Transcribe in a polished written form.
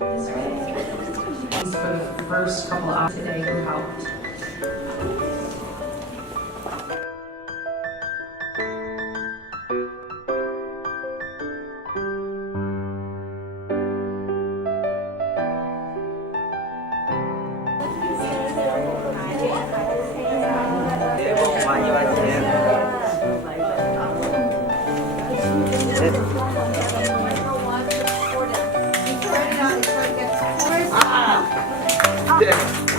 For the first couple hours today who helped. 새해 복 많이 받으세요. 네.